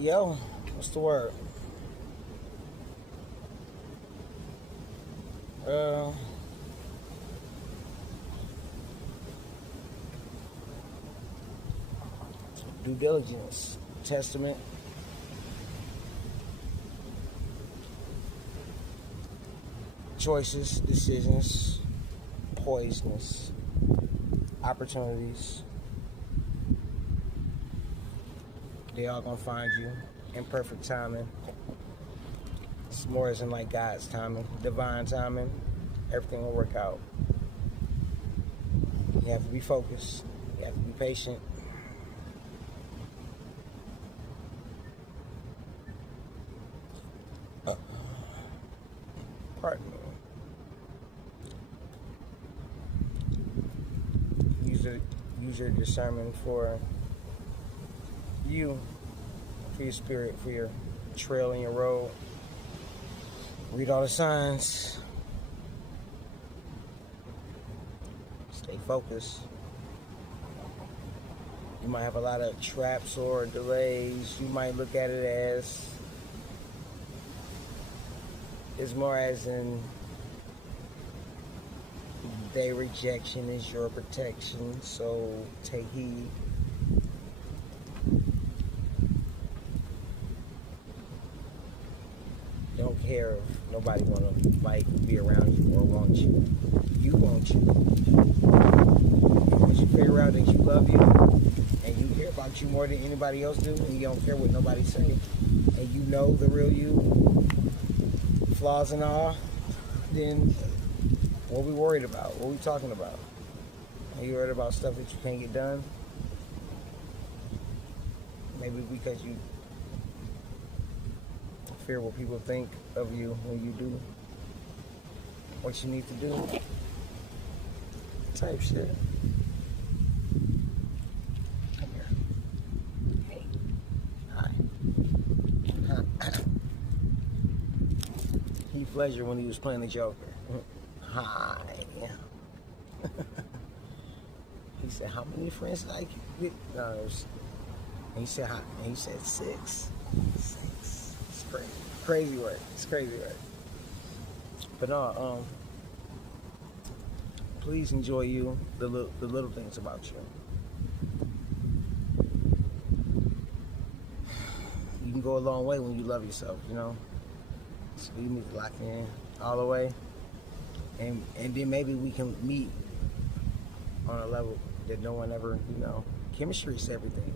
Yo, what's the word? Uh, Due diligence, testament, choices, decisions, poisonous, opportunities. They all gonna find you in perfect timing. It's more as in like God's timing, divine timing. Everything will work out. You have to be focused. You have to be patient. Uh, Pardon me. Use your, use your discernment for you, for your spirit, for your trail and your road. Read all the signs. Stay focused. You might have a lot of traps or delays. You might look at it as it's more as in their rejection is your protection. So take heed. Don't care if nobody want to like be around you or want you. You want you. Once you figure out that you love you and you care about you more than anybody else do, and you don't care what nobody say, and you know the real you, flaws and all, then what we worried about? What we talking about? Are you worried about stuff that you can't get done? Maybe because you fear what people think of you when you do what you need to do. Type shit. Come here. Hey. Hi. Heath Ledger when he was playing the Joker. Hi. He said, "How many friends like you?" No, and he said, "Hi." And he said, "6." 6. It's crazy. Crazy work. It's crazy work. But no, please enjoy you, the little things about you. You can go a long way when you love yourself, you know. So you need to lock in all the way, and then maybe we can meet on a level that no one ever, you know. Chemistry is everything.